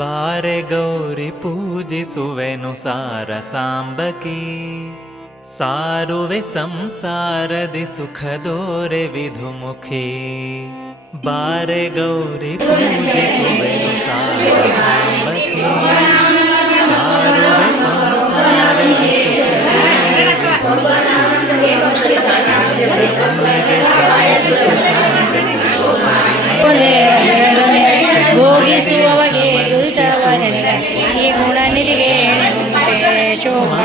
ಬಾರೆ ಗೌರಿ ಪೂಜಿಸುವೆನು ಸಾರ ಸಾಂಬಕಿ, ಸಾರುವೆ ಸಂಸಾರದಿ ಸುಖದೋರೆ ವಿಧುಮುಖಿ. ಬಾರೆ ಗೌರಿ ಪೂಜಿಸುವೆನು ಸಾರ ಸಾಂಬಕಿ, ಸಾರುವೆ ಸಂಸಾರದಿ ಸುಖದೋರೆ ಭೋಗಿಸುವವಗೆ ದುರಿತವನಿಗೆ ಈ ಗುಣ ನಿರಿಗೆ ಶೋಭಾ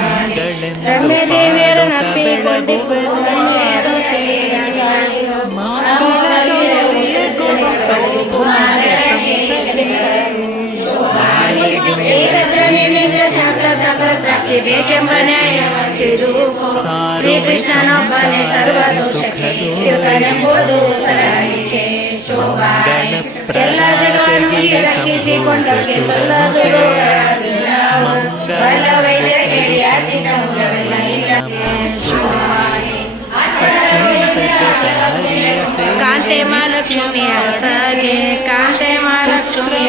ರಮ್ಯ ದೇವಿಯರ ನಪ್ಪಿಕೊಂಡಿದ್ದು ಬೇಕೆಂಬ ನ್ಯಾಯವಂತಿದು ಶ್ರೀಕೃಷ್ಣನೊಬ್ಬನೇ ಸರ್ವದೋಷಕ್ಕೆ ತಿರುಕನೆಂಬುದು ಸರಾಯಿಕೆ ಶೋಭಾ ಎಲ್ಲ ಜಗವನ್ನು ರಕ್ಷಿಸಿಕೊಂಡಕ್ಕೆ ಸಲ್ಲದು ಬಲ ವೈದ್ಯ ಕೇಳಿ ಆಚಿನ ಮೂಲವೆಲ್ಲ ಇಲ್ಲ. ಕಾಂತೆ ಮಹಾಲಕ್ಷ್ಮಿ ಅರಸಗೆ ಕಾಂತೆ ಮಹಾಲಕ್ಷ್ಮಿ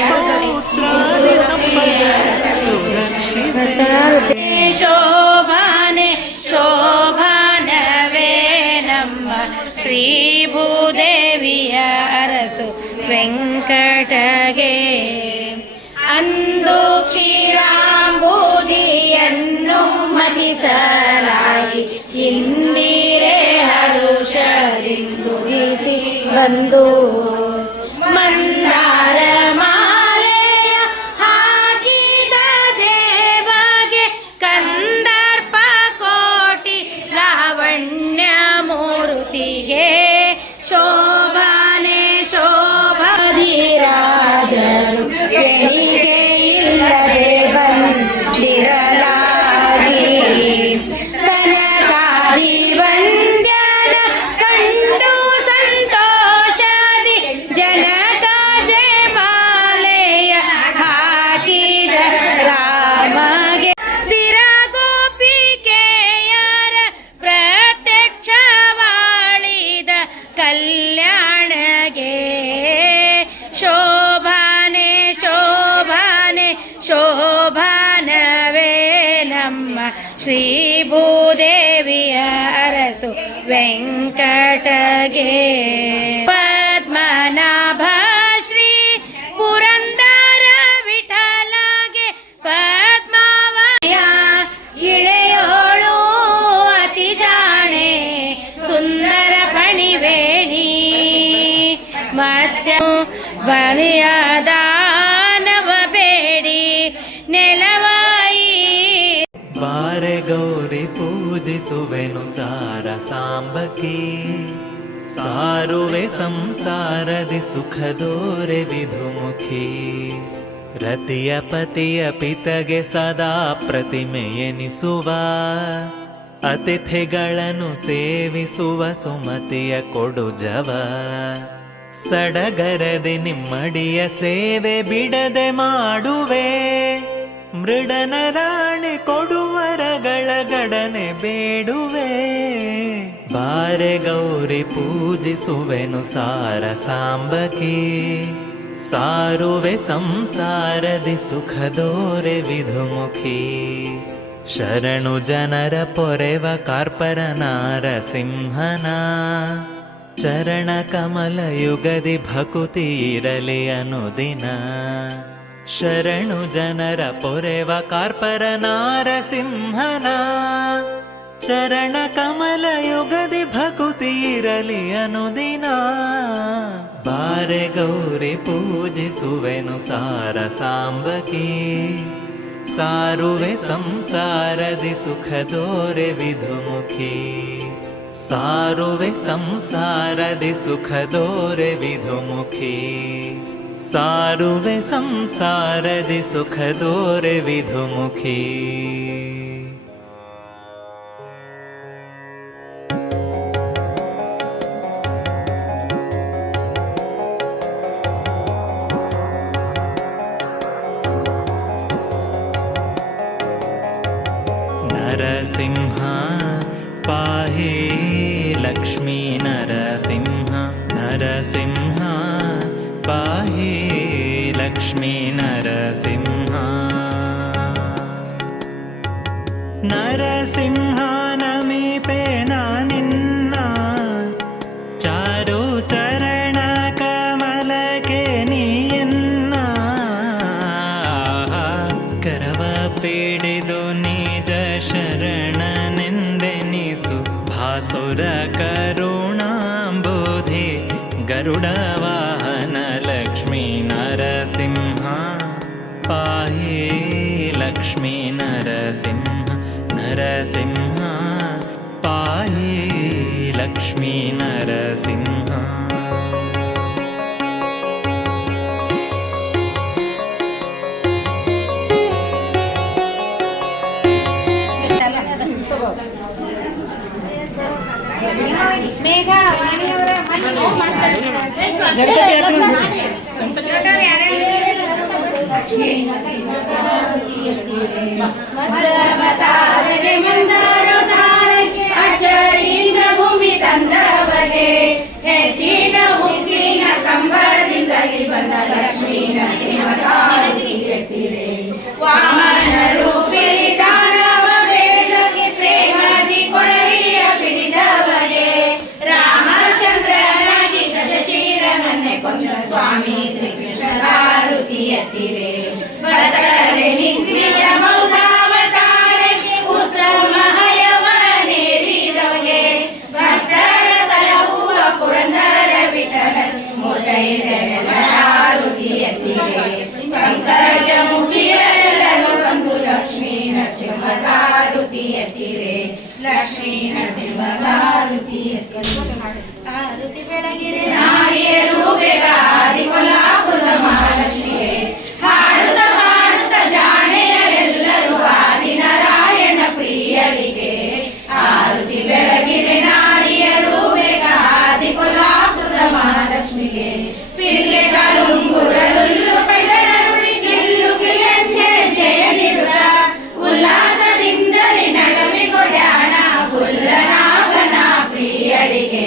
ಶೋಭಾನೆ ಶೋಭಾನವೇ ನಮ್ಮ ಶ್ರೀ ಭೂದೇವಿಯ ಅರಸು ವೆಂಕಟಗೆ. ಅಂದು ಕ್ಷೀರಾಂಬೂದಿಯನ್ನು ಮತಿಸಲಾಗಿ ಇಂದಿರೆ ಹರುಷದಿಂದುದಿಸಿ ಬಂದು ಮಂದಾರ ಮಾಲೆಯ ಹಾಕಿದ ದೇವಗೆ ಕಂದರ್ಪ ಕೋಟಿ ಲಾವಣ್ಯ ಮೂರುತಿಗೆ ಶೋಭಾನೆ ಶೋಭಾಧಿರಾಜರು ಎಣಿಗೆ ಇಲ್ಲದೆ ಬಂದಿರಲಾಗಿ ಸನಕಾದಿ ವಂದ್ಯನ ಕಂಡು ಸಂತೋಷದಿ ಜನಕ ಜಯಮಾಲೆಯ ಹಾಕಿದ ರಾಮಗೆ ಸಿರಗೋಪಿಕೆಯರ ಪ್ರತ್ಯಕ್ಷವಾಳಿದ ಕಲ್ಯಾಣಗೆ ಶೋಭಾನೆ ಶೋಭಾನೆ ಶೋಭಾನವೇ ನಮ್ಮ ಶ್ರೀ ಭೂದೇವಿಯ ಅರಸು ವೆಂಕಟಗೆ. ಪದ್ಮನಾಭ ಶ್ರೀ ಪುರಂದರ ವಿಠಲಗೆ ಪದ್ಮಾವಯ ಇಳೆಯೋಳು ಅತಿ ಜಾಣೆ ಸುಂದರ ಪಣಿವೇಣಿ ಮತ್ಸ್ಯ ಬಲಿಯ ದಾನವ ಬೇಡಿ ನೆಲವ ಪೂಜಿಸುವೆನು ಸಾರ ಸಾಂಬಕಿ. ಸಾರುವೆ ಸಂಸಾರದಿ ಸುಖದೋರೆ ವಿಧುಮುಖಿ. ರತಿಯ ಪತಿಯ ಪಿತಗೆ ಸದಾ ಪ್ರತಿಮೆ ಎನಿಸುವ, ಅತಿಥಿಗಳನ್ನು ಸೇವಿಸುವ ಸುಮತಿಯ ಕೊಡುಜವ. ಸಡಗರದಿ ನಿಮ್ಮಡಿಯ ಸೇವೆ ಬಿಡದೆ ಮಾಡುವೆ, ಮೃಡನ ರಾಣಿ ಕೊಡುವರಗಳ ಗಡನೆ ಬೇಡುವೆ. ಬಾರೆ ಗೌರಿ ಪೂಜಿಸುವೆನು ಸಾರ ಸಾಂಬಕಿ. ಸಾರುವೆ ಸಂಸಾರದಿ ಸುಖದೋರೆ ವಿಧುಮುಖಿ. ಶರಣು ಜನರ ಪೊರೆವ ಕಾರ್ಪರ ನಾರಸಿಂಹನ. ಚರಣ ಕಮಲ ಯುಗದಿ ಭಕುತಿ ಇರಲಿ ಅನುದಿನ. ಶರಣು ಜನರ ಪೊರೆವ ಕಾರ್ಪರ ನಾರಸಿಂಹನ. ಚರಣ ಕಮಲ ಯುಗದಿ ಭಕುತಿ ಇರಲಿ ಅನುದಿನ. ಬಾರೆ ಗೌರಿ ಪೂಜಿಸುವೆನು ಸಾರ ಸಾಂಬಕಿ. ಸಾರುವೆ ಸಂಸಾರದಿ ಸುಖದೋರೆ ವಿಧುಮುಖಿ. ಸಾರುವೆ ಸಂಸಾರದಿ ಸುಖದೋರೆ ವಿಧುಮುಖಿ. ಸಾರುವೆ ಸಂಸಾರದಿ ಸುಖದೋರೆ ವಿಧುಮುಖಿ. ನರಸಿಂಹ ಪಾಹಿ ಲಕ್ಷ್ಮೀ ನರಸಿಂಹ. ನರಸಿಂಹ ಪಾಹಿ ಲಕ್ಷ್ಮೀ ನರಸಿಂಹ. ನರಸಿಂಹ ನಮೀಪೆ ನಿನ್ನ. ಚಾರು ಚರಣ ಕಮಲಕ್ಕೆ ನೀಯನ್ನ. ಕರವ ಪೀಡಿದು ನಿಜ ಶರಣನೆಂದೆನಿಸು. ಭಾಸುರ ಕರುಣಾಂಬೋಧಿ ಗರುಡ ವಾಹನ ಲಕ್ಷ್ಮೀ ನರಸಿಂಹ. ಪಾಹಿ ಲಕ್ಷ್ಮೀ ನರಸಿಂಹ. ನರಸಿಂಹ ಪಾಹಿ ಲಕ್ಷ್ಮೀ ನರಸಿಂಹ. ಮೇಘ ವಾಣಿಯವರ ಮನೆ ಹೋಗಿ ಮಾಡ್ತಾರೆ. ಅಚ್ಚರಿಯಿಂದ ಭೂಮಿ ತಂದವಗೆ ಹೆಚ್ಚಿನ ಮುಕ್ಕಿನ ಕಂಬದಿಂದಲೇ ಬಂದ ಲಕ್ಷ್ಮೀ ನರಸಿಂಹಕಾರಿಯತಿರೆ. ವಾಮನ ರೂಪಿ ದಾನವ ಬೇಡಕ್ಕೆ ಪ್ರೇಮದಿ ಕೊಡಲಿಯ ಬಿಡಿದವಗೆ. ರಾಮಚಂದ್ರನಾಗಿ ದಶಶೀಲನನ್ನೇ ಕೊಂದ ಸ್ವಾಮಿ ಶ್ರೀಕೃಷ್ಣ ಭಾರತೀಯತಿರೆ. ಬದರೆ ನಿಂದ್ರಿಯ ಮೌದಾವತಾರಕ್ಕೆ ಪುತ್ರ ಮಹಯವನೇರಿದವಗೆ. ಭಕ್ತರ ಸಲಹುವ ಪುರಂದರ ವಿಠಲ ಮೂಟೈರತೀಯತಿರೆ. ಪಂಕಜ ಮುಖಿಯರಲು ಬಂದು ಲಕ್ಷ್ಮೀ ನರಸಿಂಹಗಾರುತಿಯತಿರೆ. ಲಕ್ಷ್ಮೀ ನರಸಿಂಹಗಾರುತಿಯತಿರೆ. ಆರುತಿ ಬೆಳಗಿರೆ ನಾರಿಯರು ಬೇಗ ಆದಿ ಕೊಲ್ಲಾಪುರದ ಮಹಾಲಕ್ಷ್ಮಿಯೇ. ಹಾಡುತ್ತ ಹಾಡುತ್ತ ಜಾಣೆಯರೆಲ್ಲರೂ ಆದಿ ನಾರಾಯಣ ಪ್ರಿಯಳಿಗೆ. ಆರುತಿ ಬೆಳಗಿರೆ ನಾರಿಯರು ಬೇಗ ಆದಿ ಕೊಲ್ಲಾಪುರದ ಮಹಾಲಕ್ಷ್ಮಿಗೆ. ಪಿಲ್ಲೆ ಕಾಲುಂಗುರಲುಲ್ಲು ಪೈದಳರುಡಿ ಗಿಲ್ಲು ಗಿಲ್ಲೆಂದೆ ಜಯ ನೀಡುತ್ತ. ಉಲ್ಲಾಸದಿಂದಲೇ ನಡವಿಗೊಡ್ಯಾಣ ಪುಲ್ಲನಾಭನ ಪ್ರಿಯಳಿಗೆ.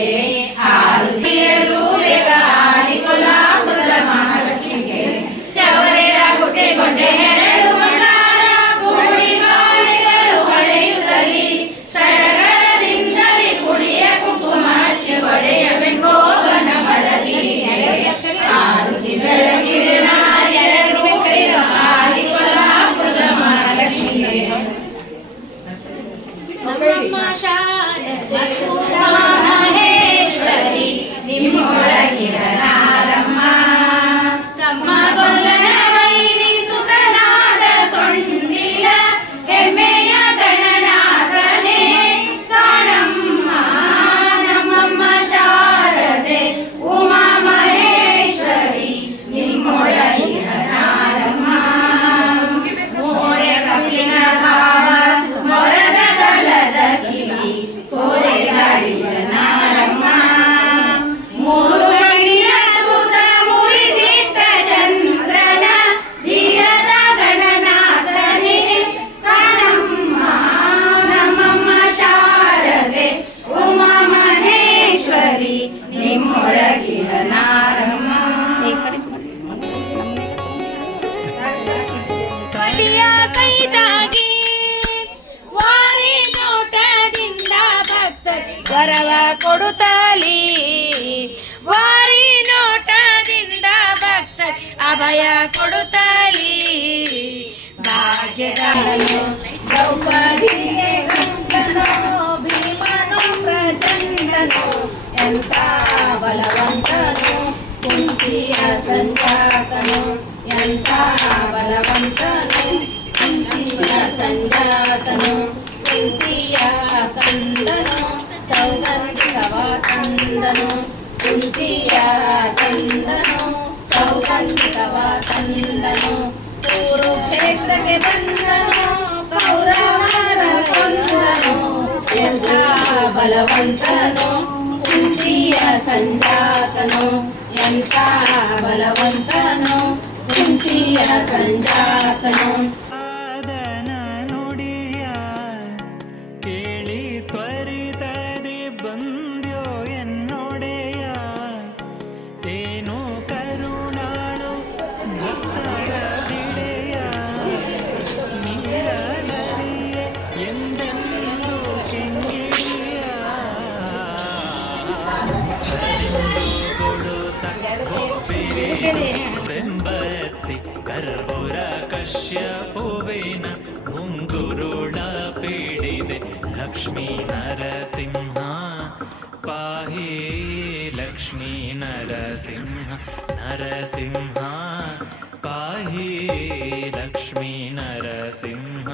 ಆರುತಿಯರು ಬೇಗ ಆದಿ ಕೊಲ್ಲಾಪುರದ ಮಹಾಲಕ್ಷ್ಮಿಗೆ. ವರವ ಕೊಡುತ್ತಲಿ ವಾರಿ ನೋಟದಿಂದ ಭಕ್ತ ಅಭಯ ಕೊಡುತ್ತಲಿ ಭಾಗ್ಯದಾನು ದ್ರೌಪದಿಗೆ ಗಂಡನೋ ಭೀಮನೋ ಪ್ರಚಂಡನೋ ಎಂತ ಬಲವಂತನು ಕುಂತಿಯ ಸಂಜಾತನು ಎಂತ ಬಲವಂತನು ಕುಂತಿಯ ಸಂಜಾತನು ಕುಂತಿಯ ಕಂದನು ಸೌಗಂಧಿಕವ ತಂದನು ಕುಂತಿಯ ಕಂದನು ಸೌಗಂಧಿಕವ ತಂದನು ಕುರುಕ್ಷೇತ್ರಕ್ಕೆ ಬಂದನು ಕೌರವರ ಕೊಂದನು ಎಂತ ಬಲವಂತನು ಕುಂತಿಯ ಸಂಜಾತನು ಎಂತ ಬಲವಂತನು ಕುಂತಿಯ ಸಂಜಾತನು ಆದನ ನುಡಿಯ ಕೇಳಿ ತ್ವರಿತದಿ ಬಂದ್ಯೋ ಎನ್ನೊಡೆಯ ಏನು ಕರುಣಾಳು ಭಕ್ತರ ಬಿಡೆಯ ನೀರನರಿಯೆ ಎಂದೆಂದು ಕೆಂಗಿಡಿಯ ಬೆಂಬತ್ತಿ ಕರ್ಪೂರ ಕಶ್ಯಪುವಿನ ಮುಂಗುರುಳ ಪೀಡಿದೆ ಲಕ್ಷ್ಮೀ ನರಸಿಂಹ ಪಾಹಿ ಲಕ್ಷ್ಮೀ ನರಸಿಂಹ ನರಸಿಂಹ ಪಾಹಿ ಲಕ್ಷ್ಮೀ ನರಸಿಂಹ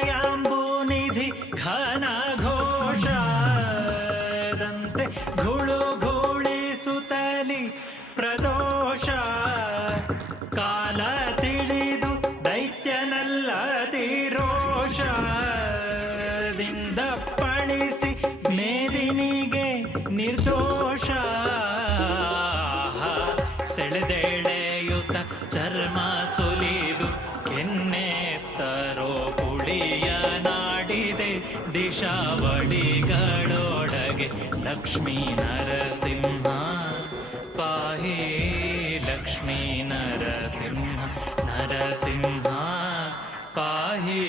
ಪ್ರಳಯಾಂಬುನಿಧಿ ಘನ ಘೋಷದಂತೆ ಘುಳುಘುಳಿಸುತ್ತಲಿ ಪ್ರದೋಷ ಕಾಲ ತಿಳಿದು ದೈತ್ಯನಲ್ಲದಿರೋಷದಿಂದ ಪಣಿಸಿ ಮೇದಿನಿಗೆ ನಿರ್ದೋಷ ಸೆಳೆದೆಳೆಯುತ್ತ ಚರ್ಮ ಸುಲಿದು ಕೆನ್ನೆತ್ತರೋ ಪುಳಿಯ ನಾಡಿದೆ ದಿಶಾವಳಿಗಳೊಳಗೆ ಲಕ್ಷ್ಮೀ ನರಸಿಂಹ ಪಾಹಿ ಲಕ್ಷ್ಮೀ ನರಸಿಂಹ ನರಸಿಂಹ ಪಾಹಿ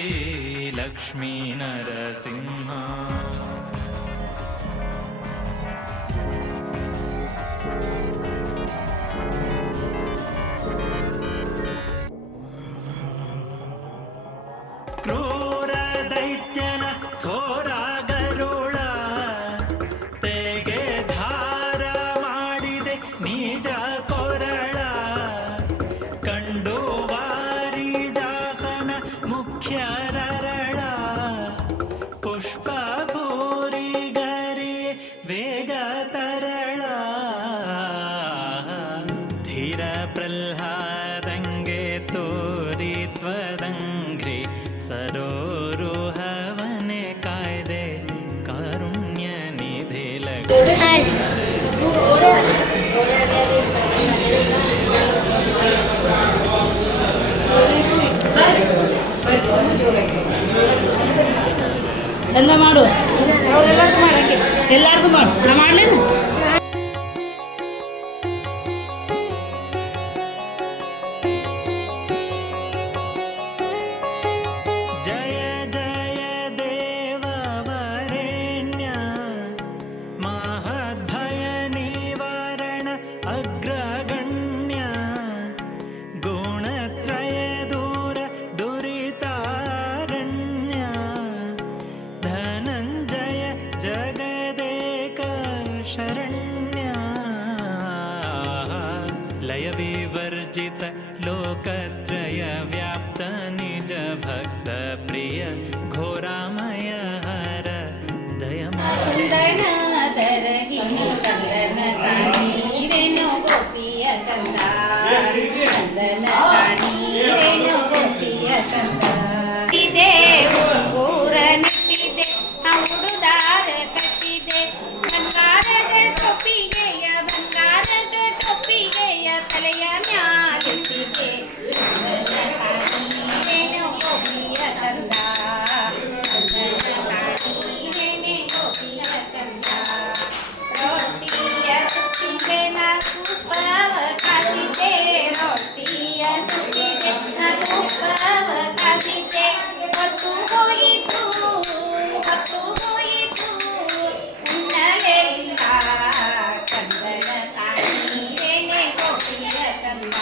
ಲಕ್ಷ್ಮೀ ನರಸಿಂಹ ಕ್ರೂರ ದೈತ್ಯನ ಥೋರ ಗರುಳ ತೆಗೆ ಧಾರ ಮಾಡಿದೆ ನಿಜ ಕೊರಳ ಕಂಡು ವಾರಿದಾಸನ ಮುಖ್ಯರರಳ ಪುಷ್ಪ ಭೂರಿ ವೇಗ ತರಳ ಧೀರ ಪ್ರಹ್ಲಾದಂಗೆ ತೋರಿತ್ವದಂಘ್ರಿ ಸರೋರುಹವನೆ ಕಾಯ್ದೆ ಕಾರುಣ್ಯ ನಿಧಿ ಎಲ್ಲ ಮಾಡು ಅವರೆಲ್ಲರಿಗೂ ಮಾಡಕ್ಕೆ ಎಲ್ಲರಿಗೂ ಮಾಡು ನಾ ಮಾಡ್ಲೇನು ಜಯ ಜಯ ದೇವ ವರೆಣ್ಯ ಮಹದ್ಭಯ ನಿವಾರಣ ಅಗ್ರಗಣ್ಯ ಗುಣತ್ರಯ ದೂರ ದುರಿತಾರಣ್ಯ ಧನಂಜಯ ಜಗದೇಕ ಶರಣ್ಯ ಲಯ ವಿವರ್ಜಿತ ಲೋಕತ್ರಯ ವ್ಯಾಪ್ತ ನಿಜ ಭಕ್ತ ಪ್ರಿಯ ಘೋರಾಮಯ ಹರ ದಯಮಾರೇನು ಗೋಪಿಯ ಕಂದ ಕಂದನ ಕಾಣೀರೇನು ಗೋಪಿಯ ಕಂದ ಇದೆ ಊರ ನೆಟ್ಟಿದೆ ಹುಡುದಾರ ಕಟ್ಟಿದೆ ಬಂಗಾರದ ಟೊಪ್ಪಿಗೆಯ ತಲೆಯ ಮ್ಯಾಲಿಟ್ಟಿದೆ ಕಂದನ ಕಾಣೀರೇನು ಗೋಪಿಯ ಕಂದ ಕಂದನ ಕಾಣೀರೇನೆ ಗೋಪಿಯ ಕಂದ ರೊಟ್ಟಿಯ ಹೊತ್ತು ಹೋಯಿತು ಹೊತ್ತು ಹೋಯಿತು ಉಣ್ಣಲೇ ಇಲ್ಲ ಕಂದನ ಕಾಣೀರೇನೆ ಗೋಪಿಯ ಕಂದ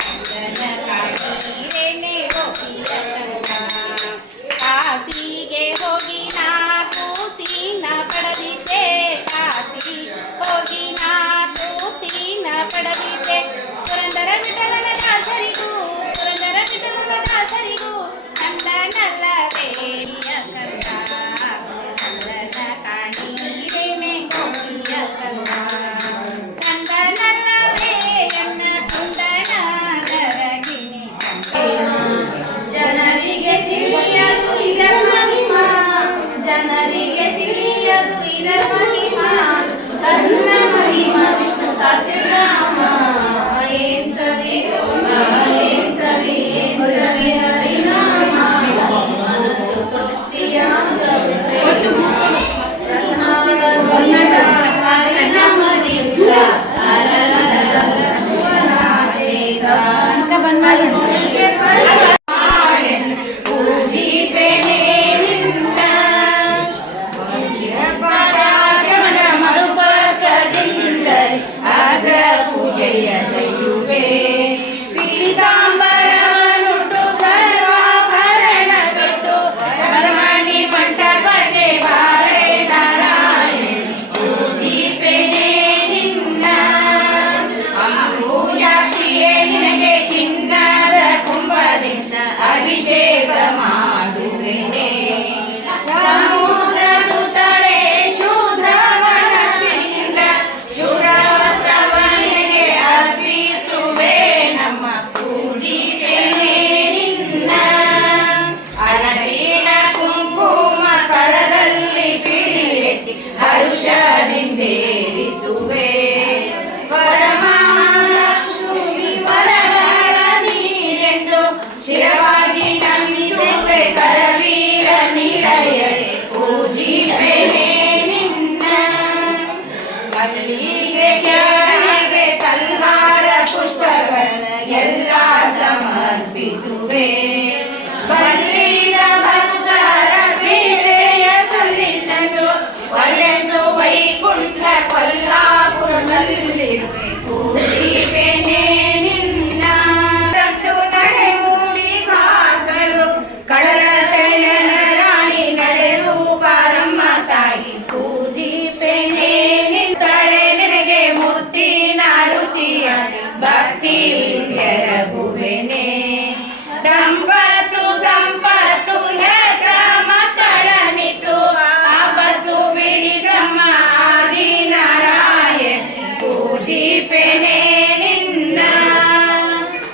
ಕಂದನ ಕಾಣೀರೇನೆ ಗೋಪಿಯ ಕಂದ ಕಾಸಿಗೆ ಹೋಗಿ ನಾ ಕೂಸಿನ ಪಡೆದಿದ್ದೆ ಕಾಸಿ ಹೋಗಿ ನಾ ಕೂಸಿನ ಪಡೆದಿದ್ದೆ ಪುರಂದರ ವಿಠಲನ ದಾಸರಿಗೂ ಪುರಂದರ ವಿಠಲನ ದಾಸರಿಗೂ ಕಂದನಲ್ಲವೇ ಕಂದ ಕಂದನ ಕಾಣೀರೇನೆ ಗೋಪಿಯ ಕಂದ ಕಂದನಲ್ಲವೇ ಎನ್ನ ಕುಂದಣ ನರಗಿಣಿ ಜನರಿಗೆ ತಿಳಿಯದು ಇದರ ಮಹಿಮಾ ಜನರಿಗೆ ತಿಳಿಯದು ಇದರ ಮಹಿಮಾ ಕನ್ನ ಮಹಿಮಾ ವಿಷ್ಣು ಸಹಸ್ರನಾಮ ಏನ್ ಸವಿ ಏನ್ ಸವಿ ಏನ್ ಸವಿ ಹರಿನಾಮ ಮನಸ್ಸು ತೃಪ್ತಿಯಾಗಬಿಟ್ರೆ ಹರಿನಾಮದಿಂದ ಅಭಿಷೇಕ ಮಾಡುವೆನೆ ಸಮುದ್ರ ಸುತ್ತಲೇ ಶೂದ್ರವನದಿಂದ ಶೂರವಸ್ತ್ರವನಿಗೆ ಅರ್ಪಿಸುವೆ ನಮ್ಮ ಪೂಜಿಸುವೆ ನಿನ್ನ ಅರಳಿನ ಕುಂಕುಮ ಕರದಲ್ಲಿ ಬಿಡಿಲೆತ್ತಿ ಹರುಷದಿಂದೇರಿಸುವೆ ವರಮಹಾಲಕ್ಷ್ಮಿ ವರಗಳ ನೀರೆಂದು ಶಿರವಾಗಿ ನಮಿಸುವೆ ಕರವೀರ ನಿರಯಳೆ ಪೂಜಿಸುವೆ ನಿನ್ನ ಮಲ್ಲಿಗೆ ಕೆಳಗೆ ಕಲ್ಹಾರ ಪುಷ್ಪಗಳ ಎಲ್ಲ ಸಮರ್ಪಿಸುವೆ ಬಲ್ಲಿದ ಭಕ್ತರ ಪೀಡೆಯ ಸಲ್ಲಿಸಲು ಒಲೆಂದು ವೈಕುಂಠ ಕೊಲ್ಲಾಪುರದಲ್ಲಿರುವೆ ಪೂಜಿಸುವೆ ನಿನ್ನ ತಂದು ನಡೆ ಮೂಡಿ ಕಾಕಲು ಕಡಲ ಶಯನ ರಾಣಿ ನಡೆದು ಪಾರಮ್ಮ ತಾಯಿ ಪೂಜಿಸುವೆ ನಿಂತಳೆ ನಿನಗೆ ಮುತ್ತಿನ ರುಚಿಯ ಭಕ್ತಿ ಎರಗುವೆನೆ ದಂಪತ್ತು ಸಂಪತ್ತು ಹೆತ್ತ ಮಕ್ಕಳನಿತ್ತು ಆಪತ್ತು ಬಿಡಿಸಮ್ಮ ಆದಿನಾರಾಯಣ ಪೂಜಿಸುವೆ ನಿನ್ನ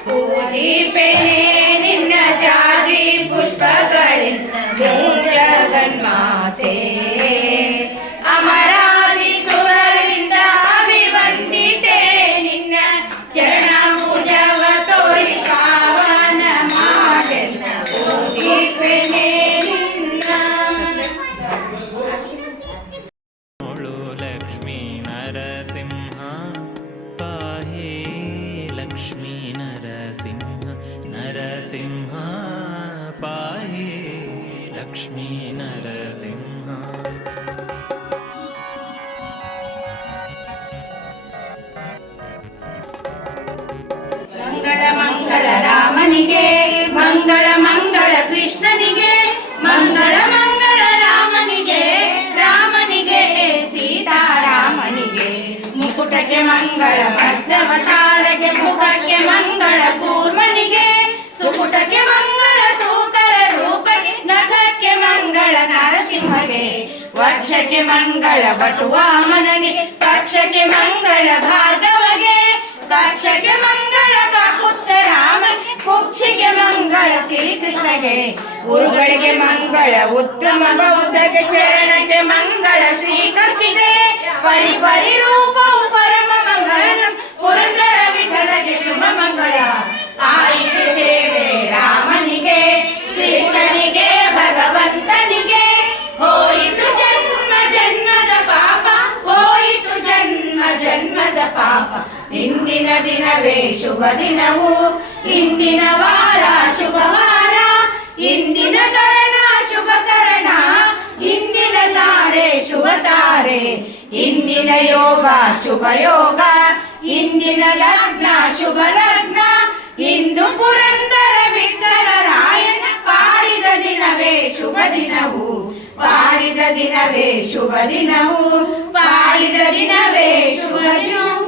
ಪೂಜಿಸುವೆ ನಿನ್ನ ಜಾಜಿ ಪುಷ್ಪಗಳಿಂದ ಜಗನ್ಮಾತೆ ಅಮರಾದಿ ಸುರರಿಂದ ಅಭಿವಂದಿತೆ ನಿನ್ನ ಚರಣ ಪೂಜವ ತೋರಿ ಪಾವನ ಮಾಡೆಲ್ಲ ಪೂಜಿಸುವೆ ನಿನ್ನ ನೋಳು ಲಕ್ಷ್ಮೀ ನರಸಿಂಹ ಪಾಹಿ ಲಕ್ಷ್ಮೀ ನರಸಿಂಹ ನರಸಿಂಹ ಪಾಹಿ ಲಕ್ಷ್ಮೀ ನರಸಿಂಹ ಮಂಗಳ ಮಂಗಳ ರಾಮನಿಗೆ ಮಂಗಳ ಮಂಗಳ ಕೃಷ್ಣನಿಗೆ ಮಂಗಳ ಮಂಗಳ ರಾಮನಿಗೆ ರಾಮನಿಗೆ ಸೀತಾರಾಮನಿಗೆ ಮುಕುಟಕ್ಕೆ ಮಂಗಳ ಮತ್ಸ್ಯವತಾರಗೆ ಮುಖಕ್ಕೆ ಮಂಗಳ ಕೂರ್ಮನಿಗೆ ಸುಕುಟಕ್ಕೆ ಮಂಗಳ ಸೂಕರ ರೂಪಕ್ಕೆ ನಖಕ್ಕೆ ಮಂಗಳ ನರಸಿಂಹಗೆ ವಕ್ಷಕ್ಕೆ ಮಂಗಳ ಬಟುವಾಮನಗೆ ಪಕ್ಷಕ್ಕೆ ಮಂಗಳ ಭಾರ್ಗವಗೆ ಪಕ್ಷಕ್ಕೆ ಮಂಗಳ ಕಾಕುತ್ಸ ರಾಮ ಕುಕ್ಷಿಗೆ ಮಂಗಳ ಶ್ರೀಕೃಷ್ಣಗೆ ಗುರುಗಳಿಗೆ ಮಂಗಳ ಉತ್ತಮ ಬೌದ್ಧಗೆ ಚರಣಕ್ಕೆ ಮಂಗಳ ಶ್ರೀಕರ್ತಿಗೆ ಪರಿ ಪರಿ ರೂಪವು ಪರಮ ಮಂಗಳ ಪುರಂದರ ವಿಠಲಗೆ ಶುಭ ಮಂಗಳ ಆಯಿತು ಸೇವೆ ರಾಮನಿಗೆ ಕೃಷ್ಣನಿಗೆ ಭಗವಂತನಿಗೆ ಹೋಯಿತು ಜನ್ಮ ಜನ್ಮದ ಪಾಪ ಹೋಯಿತು ಜನ್ಮ ಜನ್ಮದ ಪಾಪ ಇಂದಿನ ದಿನವೇ ಶುಭ ದಿನವು ಇಂದಿನ ವಾರ ಶುಭವಾರ ಇಂದಿನ ಕರಣ ಶುಭ ಕರಣ, ಇಂದಿನ ತಾರೆ ಶುಭ ತಾರೆ, ಇಂದಿನ ಯೋಗ ಶುಭ ಯೋಗ, ಇಂದಿನ ಲಗ್ನ ಶುಭ ಲಗ್ನ, ಇಂದು ಪುರಂದರ ವಿಠ್ಠಲ ರಾಯನ ಪಾಡಿದ ದಿನವೇ ಶುಭ ದಿನವು, ಪಾಡಿದ ದಿನವೇ ಶುಭ ದಿನವು, ಪಾಡಿದ ದಿನವೇ ಶುಭ ದಿನವು.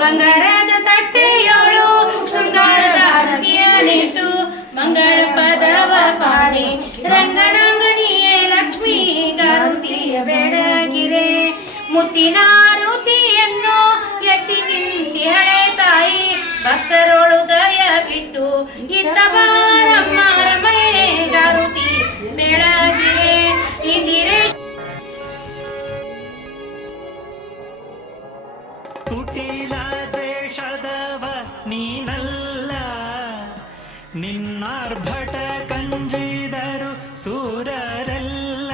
ಬಂಗಾರದ ತಟ್ಟೆಯೋಳು ಶೃಂಗಾರದ ಹರಕೆಯನ್ನಿಟ್ಟು ಮಂಗಳ ಪದವ ಪಾಡಿ ರಂಗನಾಂಗಣಿಯೇ ಲಕ್ಷ್ಮೀ ಗಾರುತಿಯ ಬೆಳಗಿರೆ, ಮುತ್ತಿನಾರುತಿಯನ್ನು ಎತ್ತಿ ನಿಂತಿ ಹಳೆ ತಾಯಿ ಭಕ್ತರೋಳು ದಯ ಬಿಟ್ಟು ಇತ್ತ ಬಾರಮ್ಮ ರಮಯೇ ಗಾರುತಿ ಬೆಳಗಿರೆ ಇಂದಿರೆ. ಕುಟಿಲ ದ್ವೇಷದವ ನೀನಲ್ಲ, ನಿನ್ನಾರ್ಭಟ ಕಂಜಿದರು ಸೂರರೆಲ್ಲ,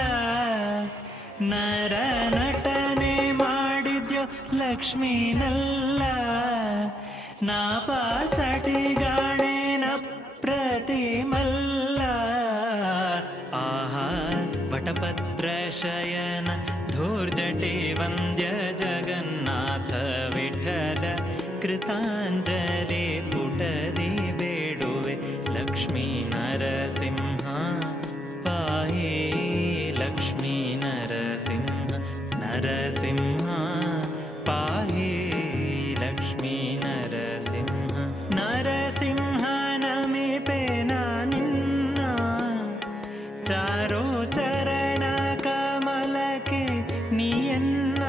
ನರ ನಟನೆ ಮಾಡಿದ್ಯೋ ಲಕ್ಷ್ಮೀನಲ್ಲ, ನಾಪಾಸಟಿಗಾಣೇನ ಪ್ರತಿಮಲ್ಲ. ಆಹಾ ವಟಪತ್ರ ಶಯನ ಧೂರ್ಜಟೆ ವಂದ್ಯ ಜಗನ್ನಾಥ ವಿಠಲ, ಕೃತಾಂಜಲಿ ಪುಟದಿ ಬೇಡುವೆ ಲಕ್ಷ್ಮೀ ನರಸಿಂಹ, ಪಾಹಿ ಲಕ್ಷ್ಮೀ ನರಸಿಂಹ, ನರಸಿಂಹ ಪಾಹಿ ಲಕ್ಷ್ಮೀ ನರಸಿಂಹ. ನರಸಿಂಹ ನಮಿಪೆ ನಿನ್ನ ಚಾರೋ ಚರಣ ಕಮಲಕ್ಕೆ ನೀಯನ್ನ,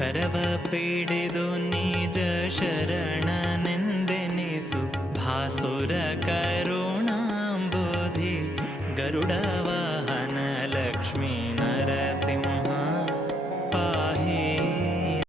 ಕರವ ಪಿಡಿದು ನಿಜ ಶರಣನೆಂದೆನಿಸು ಭಾಸುರ